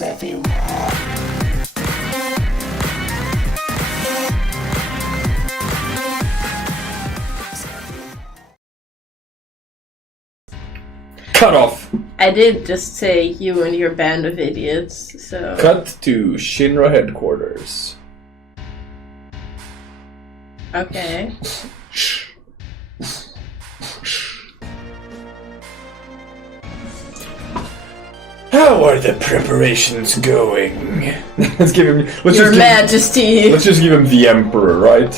Cut off! I did just say you and your band of idiots, so... Cut to Shinra headquarters. Okay. How are the preparations going? Let's give him... Your Majesty! Let's just give him the Emperor, right?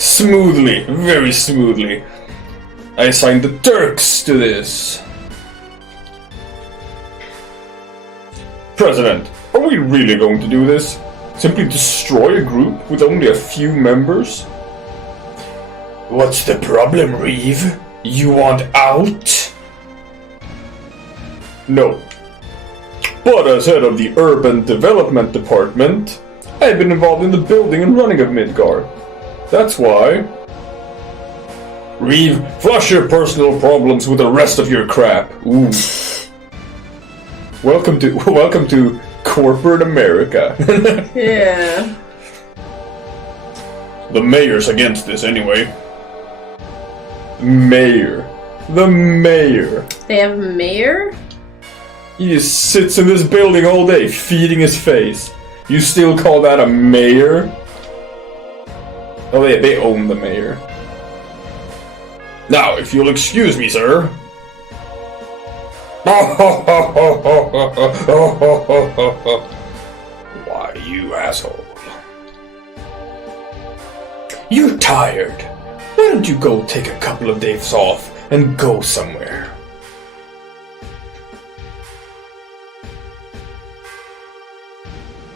Smoothly, very smoothly. I assigned the Turks to this. President, are we really going to do this? Simply destroy a group with only a few members? What's the problem, Reeve? You want out? No. But as head of the Urban Development Department, I've been involved in the building and running of Midgar. That's why. Reeve, flush your personal problems with the rest of your crap. Ooh. Welcome to corporate America. Yeah. The mayor's against this anyway. Mayor. The mayor. They have a mayor? He just sits in this building all day, feeding his face. You still call that a mayor? Oh, they own the mayor. Now, if you'll excuse me, sir. Why, you asshole. You're tired. Why don't you go take a couple of days off and go somewhere?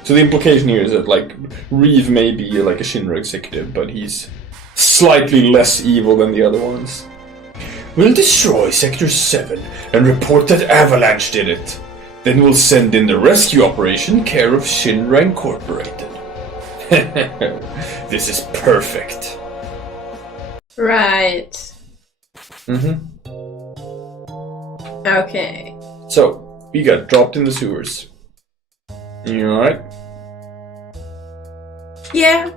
So the implication here is that, like, Reeve may be like a Shinra executive, but he's slightly less evil than the other ones. We'll destroy Sector 7 and report that Avalanche did it. Then we'll send in the rescue operation care of Shinra Incorporated. This is perfect. Right. Mm-hmm. Okay. So, we got dropped in the sewers. You alright? Yeah.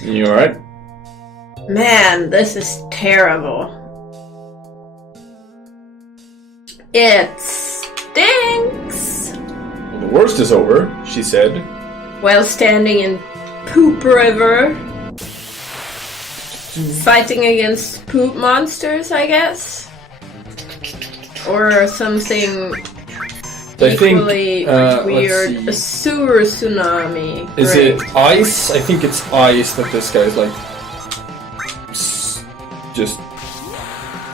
You alright? Man, this is terrible. It stinks! Well, the worst is over, she said. While standing in Poop River. Fighting against poop monsters, I guess? Or something equally weird. A sewer tsushima. Is it ice? I think it's ice that this guy's like just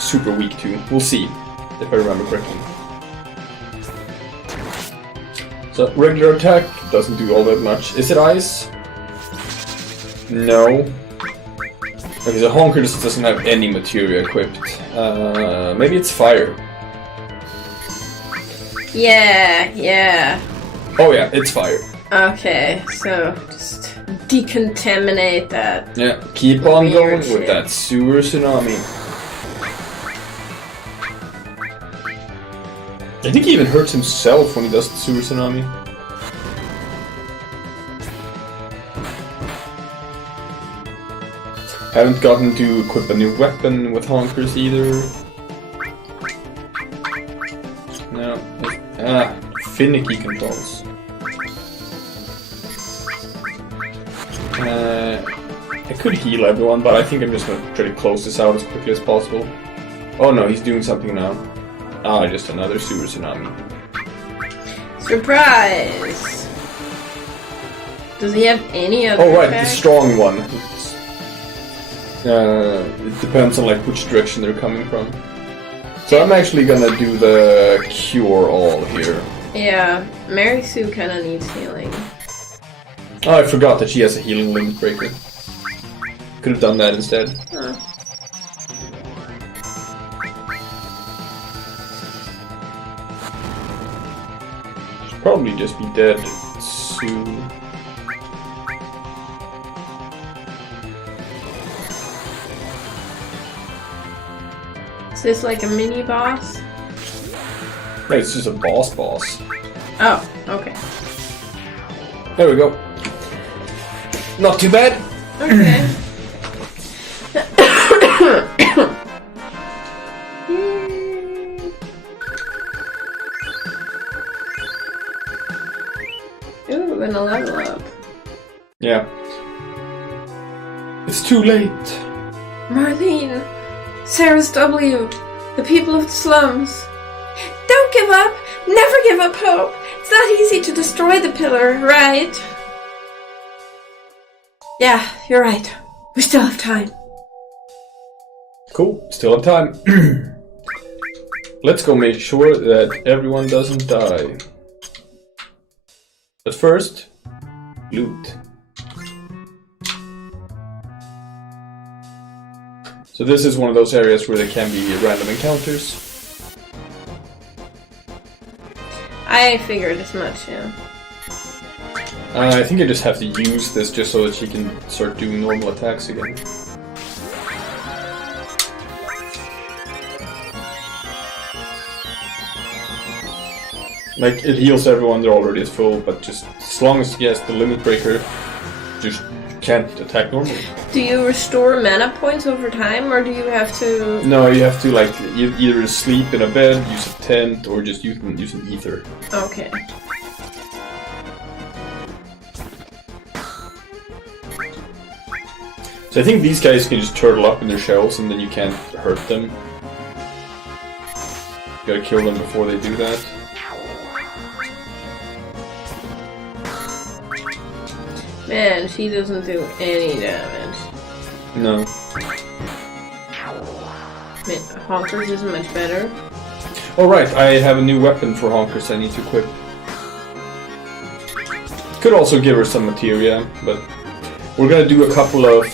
super weak to. We'll see, if I remember correctly. So, regular attack doesn't do all that much. Is it ice? No. Okay, so Honker just doesn't have any materia equipped. Maybe it's fire. Yeah. Oh yeah, it's fire. Okay, so just decontaminate that. Yeah, keep on going shit with that sewer tsunami. I think he even hurts himself when he does the sewer tsunami. Haven't gotten to equip a new weapon with honkers either. No. Finicky controls. I could heal everyone, but I think I'm just gonna try to close this out as quickly as possible. Oh no, he's doing something now. Ah, just another sewer tsunami. Surprise! Does he have any other Oh right, effect? the strong one. It depends on like which direction they're coming from. So I'm actually gonna do the cure all here. Yeah, Mary Sue kinda needs healing. Oh, I forgot that she has a healing limit breaker. Could have done that instead. Huh. She'll probably just be dead soon. Is this like a mini boss? No, it's just a boss. Oh, okay. There we go. Not too bad. Okay. Ooh, we're gonna level up. Yeah. It's too late. Marlene, Sarah's W, the people of the slums. Don't give up! Never give up hope! It's not easy to destroy the pillar, right? Yeah, you're right. We still have time. Cool, still have time. Let's go make sure that everyone doesn't die. But first, loot. So this is one of those areas where there can be random encounters. I figured as much, yeah. I think I just have to use this just so that she can start doing normal attacks again. Like, it heals everyone, they're already at full, but just as long as he has the limit breaker, just can't attack normally. Do you restore mana points over time, or do you have to... No, you have to, like, either sleep in a bed, use a tent, or just use an ether. Okay. So I think these guys can just turtle up in their shells and then you can't hurt them. You gotta kill them before they do that. Man, she doesn't do any damage. No. Man, Honkers isn't much better. Oh right, I have a new weapon for Honkers I need to equip. Could also give her some materia, but we're gonna do a couple of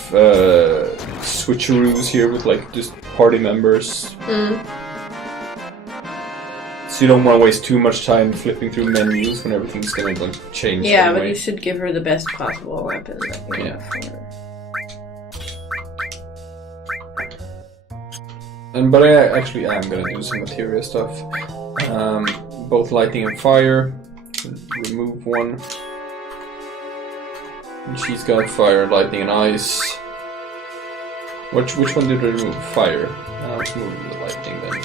switcheroos here with like just party members. So you don't want to waste too much time flipping through menus when everything's gonna like change. Yeah, anyway. but you should give her the best possible weapon that you have for her. But I actually am gonna do some materia stuff. Both lightning and fire. Remove one. And she's got fire, lightning, and ice. Which one did I remove? Fire. Let's move the lightning then.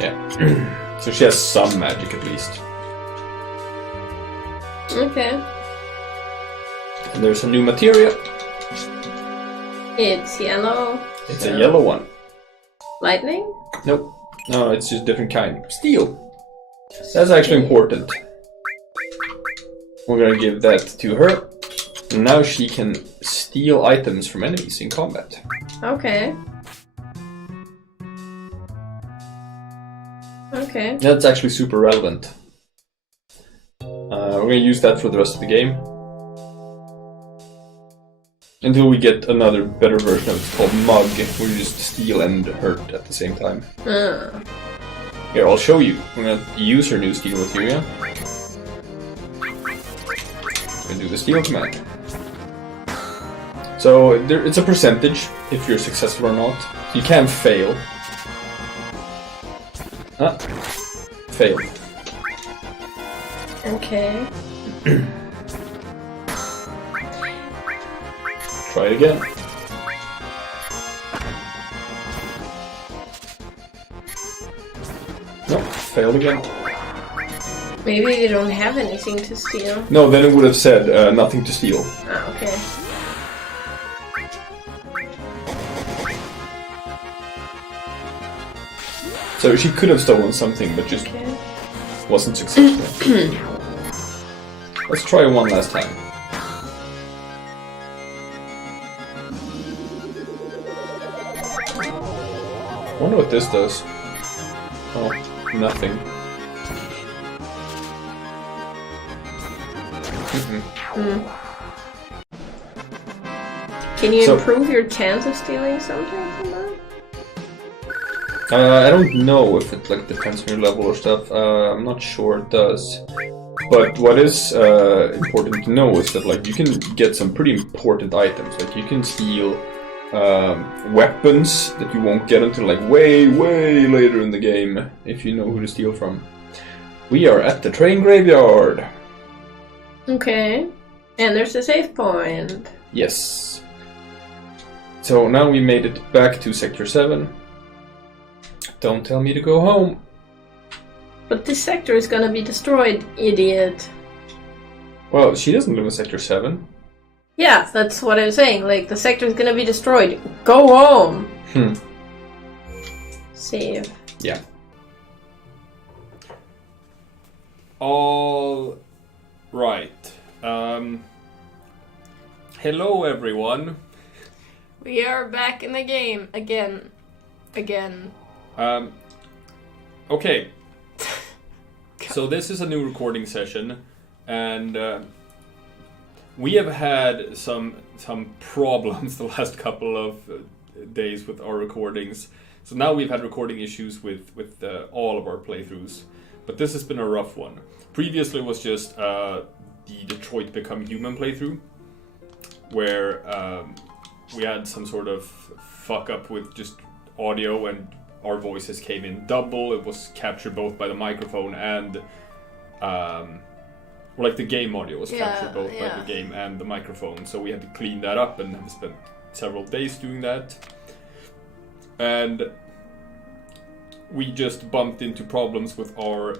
Yeah. So she has some magic at least. Okay. And there's a new materia. It's yellow. It's a yellow one. Lightning? Nope. No, it's just a different kind. Steel. That's actually important. We're gonna give that to her. And now she can steal items from enemies in combat. Okay. Okay. That's actually super relevant. We're gonna use that for the rest of the game. Until we get another better version of it called Mug, where you just steal and hurt at the same time. Here, I'll show you. I'm gonna use her new steal materia. I'm gonna do the steal command. So, it's a percentage if you're successful or not. You can fail. Failed. Okay. Try it again. Nope, failed again. Maybe you don't have anything to steal. No, then it would have said nothing to steal. Ah, okay. So she could have stolen something, but just wasn't successful. Let's try one last time. I wonder what this does. Oh, nothing. Can you improve your chance of stealing something from that? I don't know if it like depends on your level or stuff. I'm not sure it does. But what is important to know is that like you can get some pretty important items. Like you can steal weapons that you won't get until like way later in the game if you know who to steal from. We are at the train graveyard. Okay. And there's a save point. Yes. So now we made it back to Sector 7. Don't tell me to go home. But this sector is gonna be destroyed, idiot. Well, she doesn't live in Sector 7. Yeah, that's what I'm saying. Like, the sector is gonna be destroyed. Go home! Save. Yeah. All right. Hello, everyone. We are back in the game again. Okay. So this is a new recording session, and we have had some problems the last couple of days with our recordings. So now we've had recording issues with all of our playthroughs, but this has been a rough one. Previously it was just the Detroit Become Human playthrough, where we had some sort of fuck up with just audio and our voices came in double. It was captured both by the microphone and like the game audio was captured both by the game and the microphone. So we had to clean that up and have spent several days doing that. And we just bumped into problems with our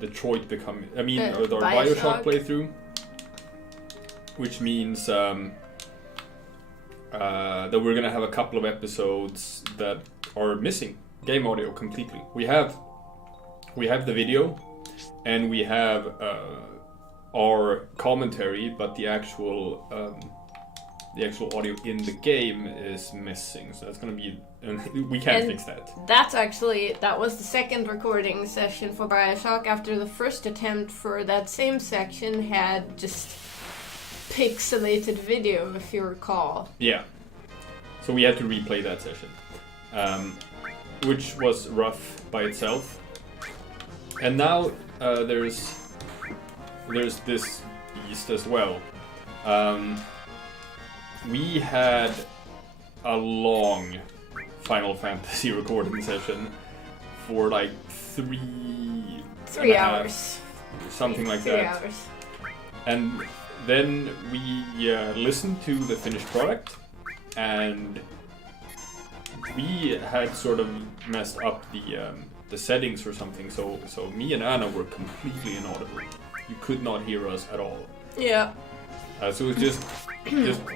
Detroit Become... with our Bioshock playthrough. Which means that we're gonna have a couple of episodes that are missing game audio completely. We have the video and we have our commentary, but the actual audio in the game is missing. So that's gonna be we can't fix that. That was the second recording session for Bioshock. After the first attempt for that same section had just pixelated video, if you recall. Yeah. So we had to replay that session. Which was rough by itself. And now there's this beast as well. We had a long Final Fantasy recording session for like 3 hours. Something like 3 that. hours. And then we listened to the finished product, and we had sort of messed up the settings or something, so me and Anna were completely inaudible. You could not hear us at all. Yeah. So it was just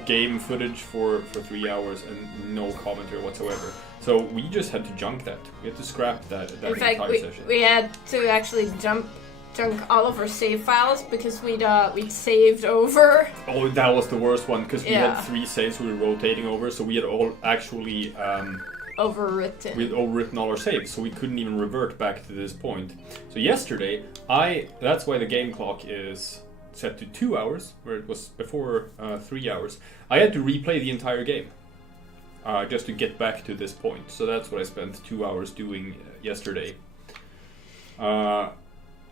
game footage for 3 hours and no commentary whatsoever. So we just had to junk that. We had to scrap that entire session. We had to actually junk all of our save files because we'd saved over. Oh, that was the worst one, because we had 3 saves we were rotating over, so we had all actually overwritten. We'd overwritten all our saves, so we couldn't even revert back to this point. So yesterday, that's why the game clock is set to 2 hours, where it was before 3 hours. I had to replay the entire game just to get back to this point. So that's what I spent 2 hours doing yesterday.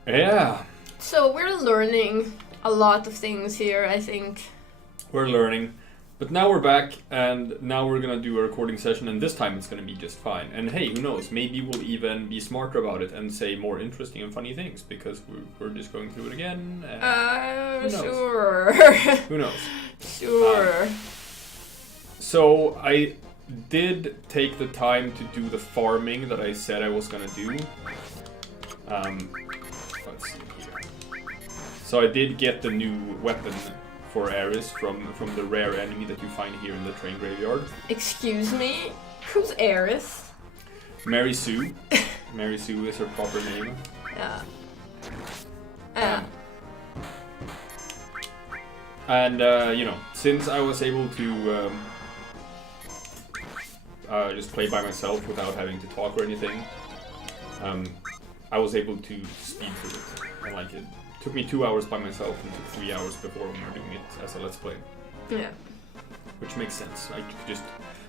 Yeah. So we're learning a lot of things here, I think. We're learning. But now we're back, and now we're gonna do a recording session, and this time it's gonna be just fine. And hey, who knows? Maybe we'll even be smarter about it and say more interesting and funny things, because we're just going through it again. And sure. Who knows? Sure. So I did take the time to do the farming that I said I was gonna do. Let's see here. So I did get the new weapon for Ares from the rare enemy that you find here in the train graveyard. Excuse me? Who's Ares? Mary Sue. Mary Sue is her proper name. Yeah. And since I was able to just play by myself without having to talk or anything, I was able to speed through it. I like it. It took me 2 hours by myself and took 3 hours before when we were doing it as a Let's Play. Yeah. Which makes sense. I could just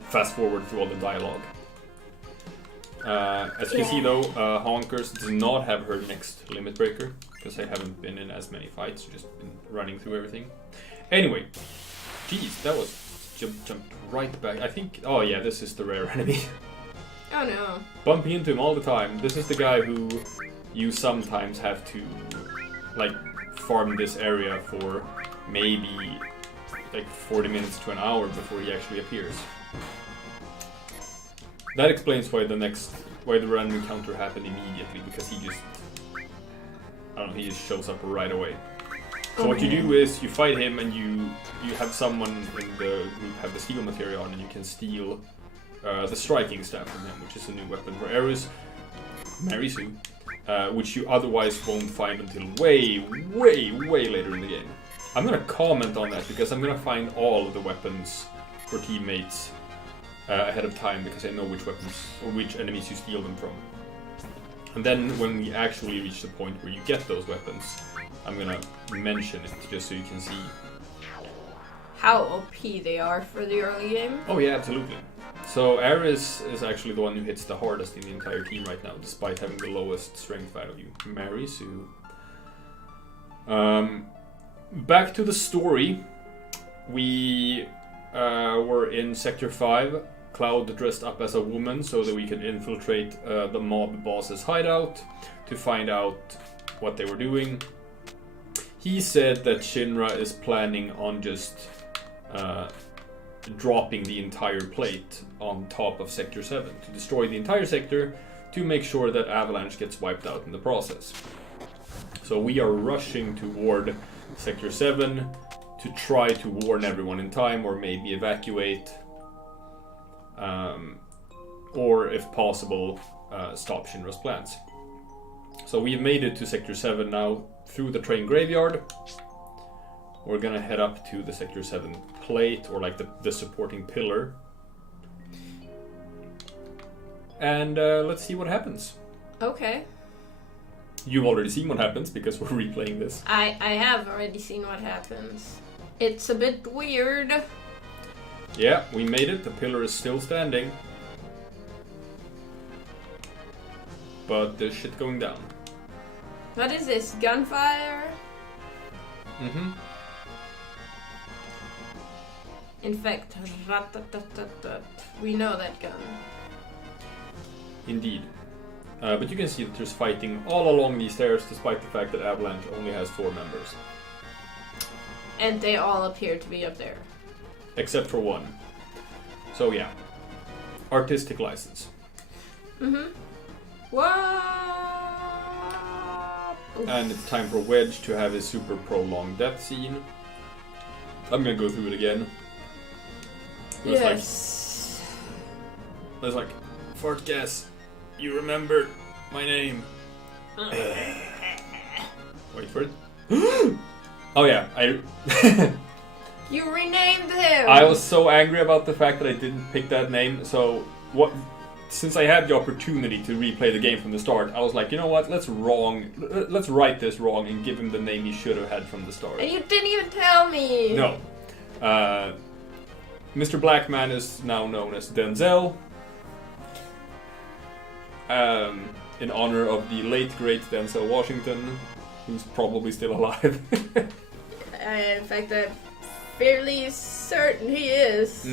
fast forward through all the dialogue. As you can see though, Honkers does not have her next limit breaker, because I haven't been in as many fights, just been running through everything. Anyway, jeez, that was jump. right back. I think. Oh yeah, this is the rare enemy. Oh no. Bumping into him all the time. This is the guy who you sometimes have to like farm this area for maybe like 40 minutes to an hour before he actually appears. That explains why the random encounter happened immediately, because he just, I don't know, he just shows up right away. So what you do is you fight him, and you have someone in the group have the steel material on, and you can steal the striking staff from him, which is a new weapon for Ares, Marisu, which you otherwise won't find until way later in the game. I'm gonna comment on that because I'm gonna find all of the weapons for teammates ahead of time, because I know which weapons or which enemies you steal them from. And then when we actually reach the point where you get those weapons, I'm gonna mention it just so you can see how OP they are for the early game. Oh yeah, absolutely. So Ares is actually the one who hits the hardest in the entire team right now, despite having the lowest strength value. Marisu. Back to the story. We were in Sector 5. Cloud dressed up as a woman so that we could infiltrate the mob boss's hideout to find out what they were doing. He said that Shinra is planning on just dropping the entire plate on top of Sector 7 to destroy the entire sector, to make sure that Avalanche gets wiped out in the process. So we are rushing toward Sector 7 to try to warn everyone in time, or maybe evacuate, or if possible, stop Shinra's plans. So we've made it to Sector 7 now through the train graveyard. We're gonna head up to the Sector 7 plate, or like the supporting pillar. And let's see what happens. Okay. You've already seen what happens because we're replaying this. I have already seen what happens. It's a bit weird. Yeah, we made it. The pillar is still standing. But there's shit going down. What is this? Gunfire? Mm-hmm. In fact, we know that gun. Indeed. But you can see that there's fighting all along these stairs, despite the fact that Avalanche only has 4 members. And they all appear to be up there. Except for one. So yeah. Artistic license. Mm-hmm. What? And it's time for Wedge to have his super prolonged death scene. I'm gonna go through it again. Yes. There's like, fart gas, you remember my name. Wait for it. Oh yeah, You renamed him! I was so angry about the fact that I didn't pick that name, so since I had the opportunity to replay the game from the start, I was like, you know what, let's write this wrong and give him the name he should have had from the start. And you didn't even tell me! No. Mr. Blackman is now known as Denzel. In honor of the late great Denzel Washington, who's probably still alive. In fact, I'm fairly certain he is.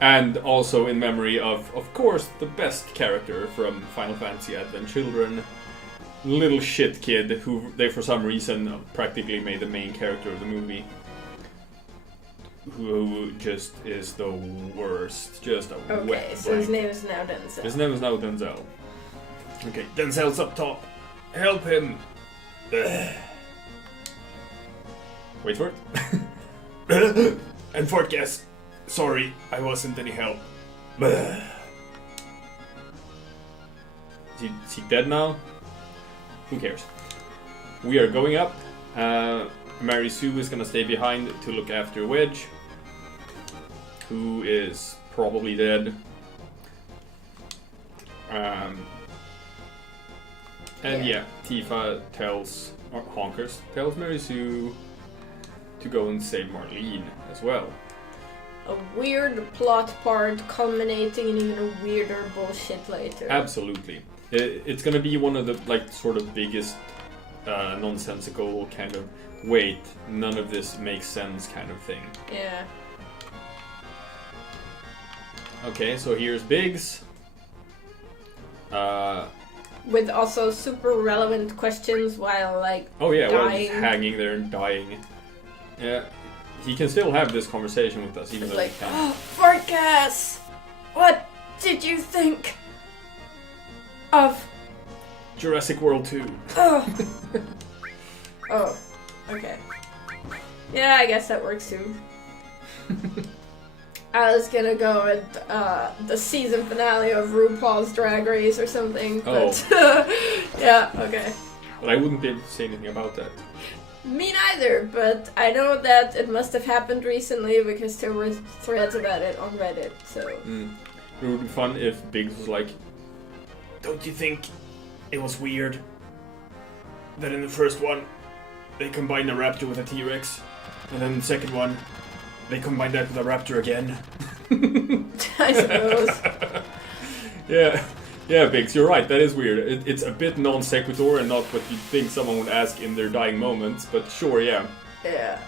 And also in memory of course, the best character from Final Fantasy Advent Children, little shit kid who they for some reason practically made the main character of the movie. Who just is the worst. Just a wet Okay, so blank. his name is now Denzel. His name is now Denzel. Okay, Denzel's up top. Help him! Ugh. Wait for it. And fart gas. Sorry, I wasn't any help. Ugh. Is he dead now? Who cares? We are going up. Mary Sue is gonna stay behind to look after Wedge, who is probably dead. And yeah, Tifa tells Mary Sue to go and save Marlene as well. A weird plot part culminating in even a weirder bullshit later. Absolutely. It's gonna be one of the sort of biggest nonsensical kind of none of this makes sense kind of thing. Yeah. Okay, so here's Biggs. With also super relevant questions while like Oh yeah, dying. well, just hanging there and dying. Yeah, he can still have this conversation with us, even It's though like, he can't. oh, Forecast! What did you think of? Jurassic World 2. Oh. Oh, okay. Yeah, I guess that works too. I was gonna go with the season finale of RuPaul's Drag Race or something, but yeah, okay. But I wouldn't be able to say anything about that. Me neither, but I know that it must have happened recently because there were threads about it on Reddit, so... It would be fun if Biggs was like, don't you think it was weird that in the first one they combined a raptor with a T-Rex, and then the second one they combined that with a raptor again? I suppose. Yeah, Biggs, you're right, that is weird. It's a bit non sequitur and not what you'd think someone would ask in their dying moments, but sure, yeah. Yeah.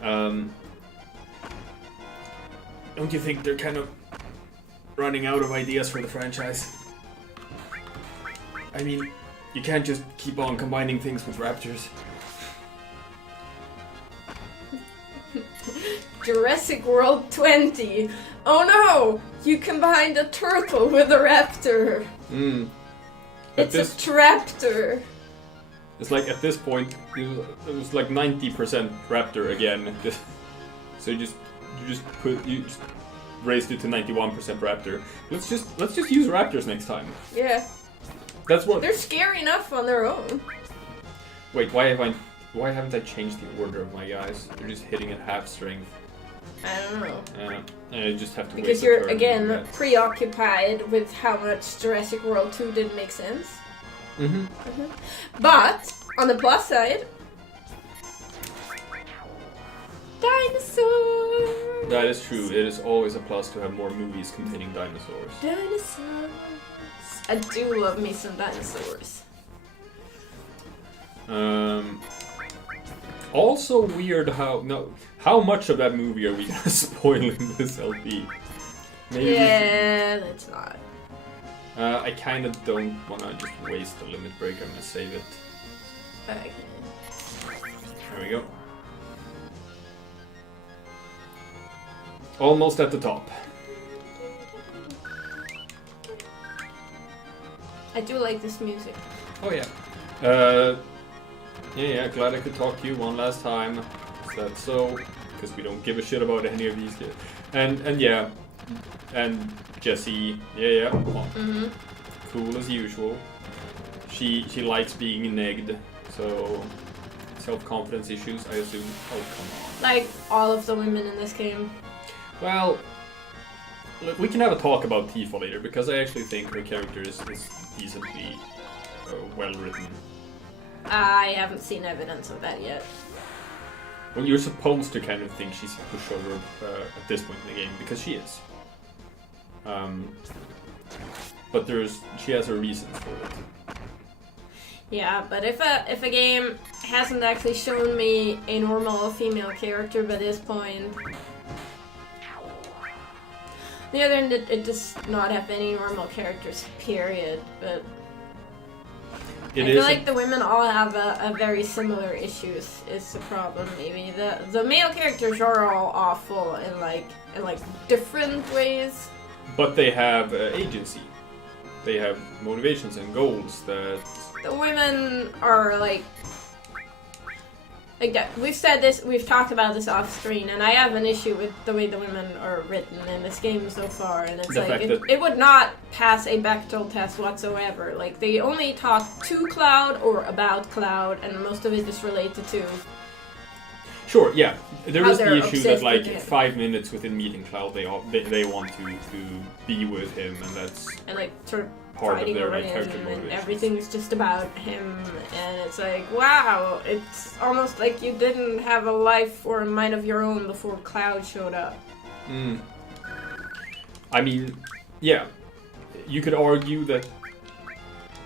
Don't you think they're kind of running out of ideas for the franchise? I mean, you can't just keep on combining things with raptors. Jurassic World 20. Oh no! You combined a turtle with a raptor. It's a traptor. It's like at this point, it was like 90% raptor again. So you just raised it to 91% raptor. Let's just use raptors next time. Yeah. That's what. They're scary enough on their own. Wait, why haven't I changed the order of my guys? They're just hitting at half strength. I don't know. I just have to. Because you're again preoccupied with how much Jurassic World 2 didn't make sense. But on the plus side, dinosaurs. That is true. It is always a plus to have more movies containing dinosaurs. Dinosaurs. I do love me some dinosaurs. Also weird how much of that movie are we gonna spoil in this LP? Maybe let's not. I kind of don't wanna just waste the limit break. I'm gonna save it. Okay. There we go. Almost at the top. I do like this music. Oh yeah. Yeah, glad I could talk to you one last time. Is that so? Because we don't give a shit about any of these kids. And yeah. And Jessie, yeah. Cool as usual. She likes being negged, so self-confidence issues, I assume. Oh, come on. Like all of the women in this game. Well, look, we can have a talk about Tifa later, because I actually think her character is decently well written. I haven't seen evidence of that yet. Well, you're supposed to kind of think she's a pushover at this point in the game, because she is. But she has her reasons for it. Yeah, but if a game hasn't actually shown me a normal female character by this point, the other end, it does not have any normal characters, period. But I feel like the women all have a very similar issues. Is the problem? Maybe the male characters are all awful in like different ways. But they have agency. They have motivations and goals that the women are like that. We've said this, we've talked about this off screen, and I have an issue with the way the women are written in this game so far, and it's like it would not pass a Bechdel test whatsoever. Like they only talk to Cloud or about Cloud, and most of it is related to. Sure, yeah. There is the issue that like 5 minutes within meeting Cloud, they want to be with him, and that's like sort of part of their like character and motivation. Everything's just about him, and it's like, wow, it's almost like you didn't have a life or a mind of your own before Cloud showed up. I mean, yeah, you could argue that,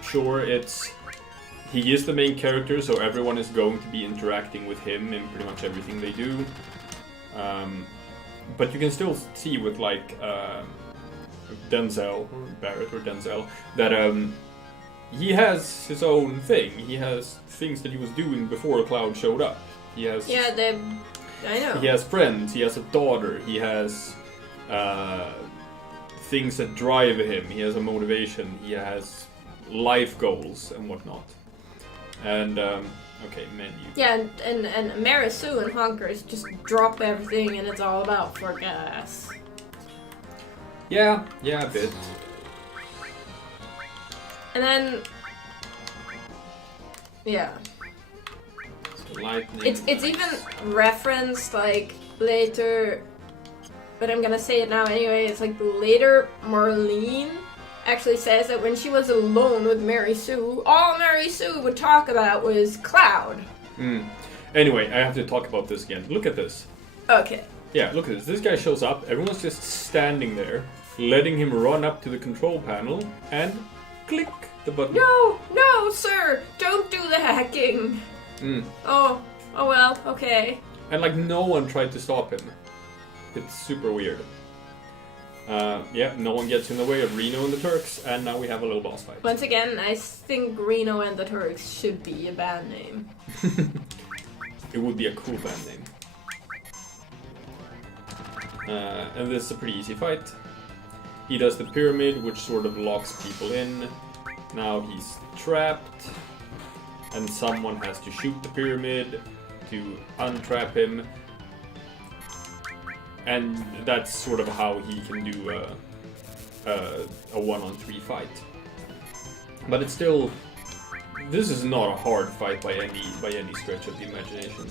sure, he is the main character, so everyone is going to be interacting with him in pretty much everything they do. but you can still see with like Denzel, or Barrett or Denzel, that he has his own thing. He has things that he was doing before Cloud showed up. He has I know. He has friends. He has a daughter. He has things that drive him. He has a motivation. He has life goals and whatnot. And okay, menu. Yeah, and Marisu and Honkers just drop everything, and it's all about for gas. Yeah, a bit. And then, yeah. Lightning. It's even referenced like later, but I'm gonna say it now anyway. It's like later Marlene actually says that when she was alone with Mary Sue, all Mary Sue would talk about was Cloud. Anyway, I have to talk about this again. Look at this. Okay. Yeah, look at this. This guy shows up. Everyone's just standing there, letting him run up to the control panel and click the button. No, sir! Don't do the hacking! Oh well, okay. And like no one tried to stop him. It's super weird. Yeah, no one gets in the way of Reno and the Turks, and now we have a little boss fight. Once again, I think Reno and the Turks should be a band name. It would be a cool band name. And this is a pretty easy fight. He does the pyramid, which sort of locks people in. Now he's trapped, and someone has to shoot the pyramid to untrap him. And that's sort of how he can do a 1-on-3 fight. But it's still, this is not a hard fight by any stretch of the imagination.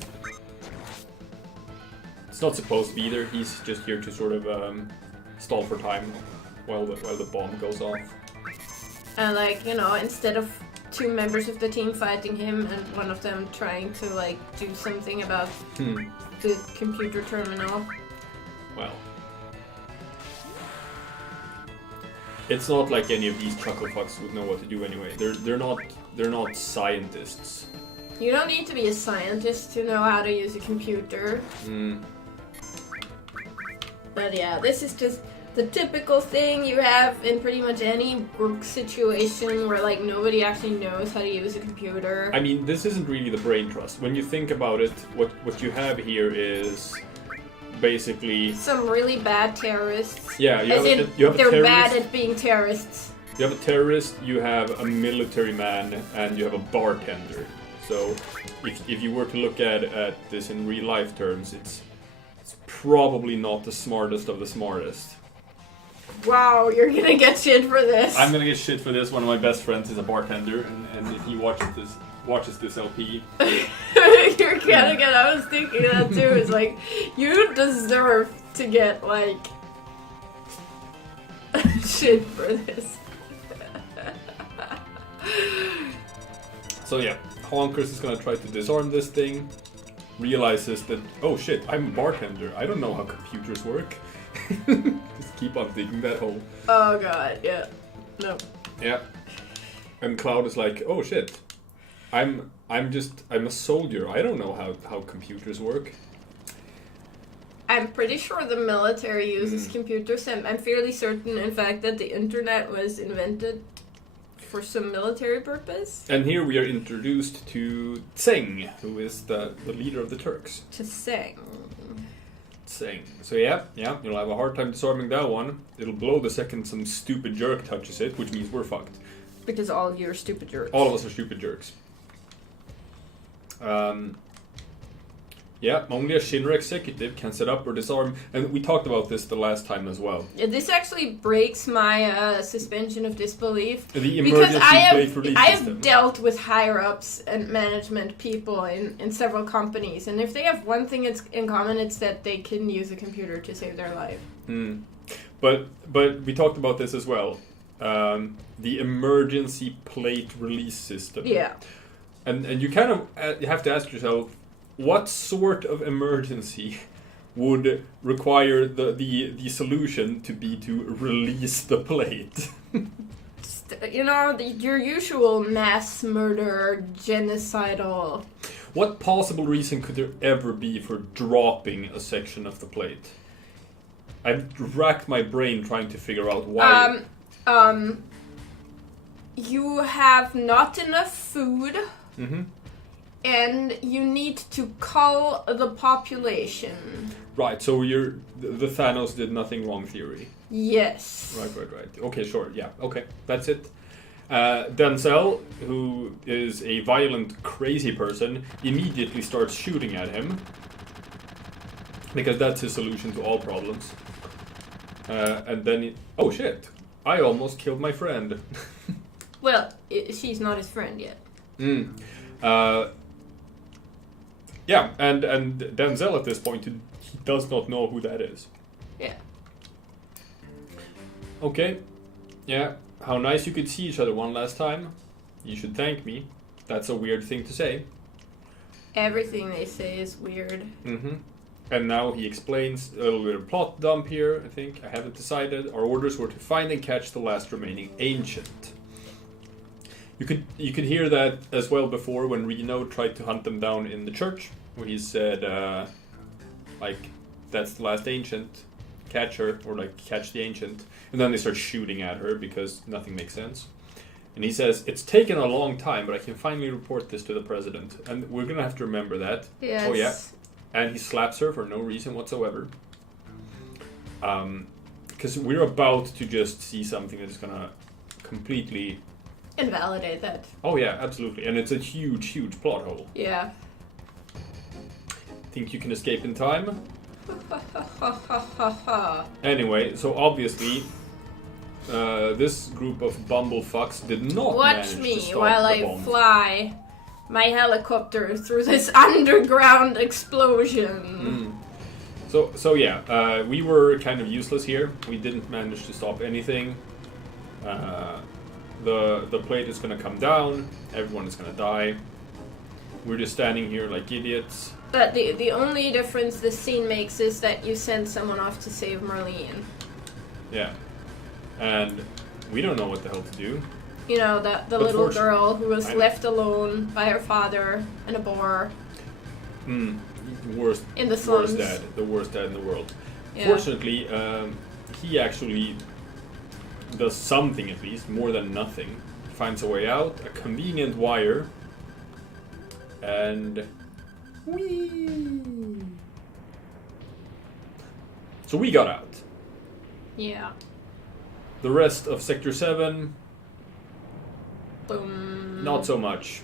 It's not supposed to be either. He's just here to sort of stall for time while the bomb goes off. And like, you know, instead of two members of the team fighting him and one of them trying to like do something about the computer terminal. Well, it's not like any of these chuckle fucks would know what to do anyway. They're not scientists. You don't need to be a scientist to know how to use a computer. But yeah, this is just the typical thing you have in pretty much any work situation where like nobody actually knows how to use a computer. I mean, this isn't really the brain trust. When you think about it, what you have here is basically some really bad terrorists. Yeah, you have a they're terrorist. Bad at being terrorists. You have a terrorist, you have a military man, and you have a bartender. So, if you were to look at this in real life terms, it's probably not the smartest of the smartest. Wow, you're gonna get shit for this. I'm gonna get shit for this. One of my best friends is a bartender, and if he watches this LP. You're gonna get. I was thinking that too. It's like you deserve to get like shit for this. So yeah, Honkers is gonna try to disarm this thing. Realizes that, oh shit, I'm a bartender. I don't know how computers work. Just keep on digging that hole. Oh god, yeah. No. Yeah. And Cloud is like, oh shit. I'm a soldier. I don't know how computers work. I'm pretty sure the military uses computers, and I'm fairly certain, in fact, that the internet was invented for some military purpose. And here we are introduced to Tseng, who is the leader of the Turks. To Tseng. So yeah, you'll have a hard time disarming that one. It'll blow the second some stupid jerk touches it, which means we're fucked. Because all of you are stupid jerks. All of us are stupid jerks. Yeah, only a Shinra executive can set up or disarm, and we talked about this the last time as well. Yeah, this actually breaks my suspension of disbelief. The emergency plate release I system. have dealt with higher-ups and management people in several companies, and if they have one thing in common, it's that they can use a computer to save their life. But we talked about this as well. The emergency plate release system. Yeah. And you kind of have to ask yourself, what sort of emergency would require the solution to be to release the plate? You know, your usual mass murder, genocidal... What possible reason could there ever be for dropping a section of the plate? I've racked my brain trying to figure out why. You have not enough food. Mm-hmm. And you need to cull the population. Right, so the Thanos did nothing wrong theory. Yes. Right. Okay, sure, yeah, okay, that's it. Denzel, who is a violent, crazy person, immediately starts shooting at him. Because that's his solution to all problems. And then oh shit, I almost killed my friend. Well, she's not his friend yet. Yeah, and Denzel at this point, he does not know who that is. Yeah. Okay. Yeah, how nice you could see each other one last time. You should thank me. That's a weird thing to say. Everything they say is weird. Mm-hmm. And now he explains a little bit of plot dump here, I think. I haven't decided. Our orders were to find and catch the last remaining ancient. You could hear that as well before when Reno tried to hunt them down in the church, where he said, that's the last ancient, catch her, or catch the ancient. And then they start shooting at her because nothing makes sense. And he says, it's taken a long time, but I can finally report this to the president. And we're going to have to remember that. Yes. Oh, yeah. And he slaps her for no reason whatsoever. Because we're about to just see something that's going to completely... invalidate that. Oh yeah, absolutely. And it's a huge, huge plot hole. Yeah. Think you can escape in time? Anyway, so obviously, this group of bumblefucks did not Watch manage me to stop while the I bomb. fly my helicopter through this underground explosion. So yeah, we were kind of useless here. We didn't manage to stop anything. The plate is gonna come down. Everyone is gonna die. We're just standing here like idiots. But the only difference this scene makes is that you send someone off to save Marlene. Yeah. And we don't know what the hell to do. You know, the little girl who was left alone by her father and a boar. Worst in the slums. Worst dad. The worst dad in the world. Yeah. Fortunately, he actually does something at least, more than nothing. Finds a way out, a convenient wire, and whee! So we got out. Yeah. The rest of Sector 7, Boom. not so much.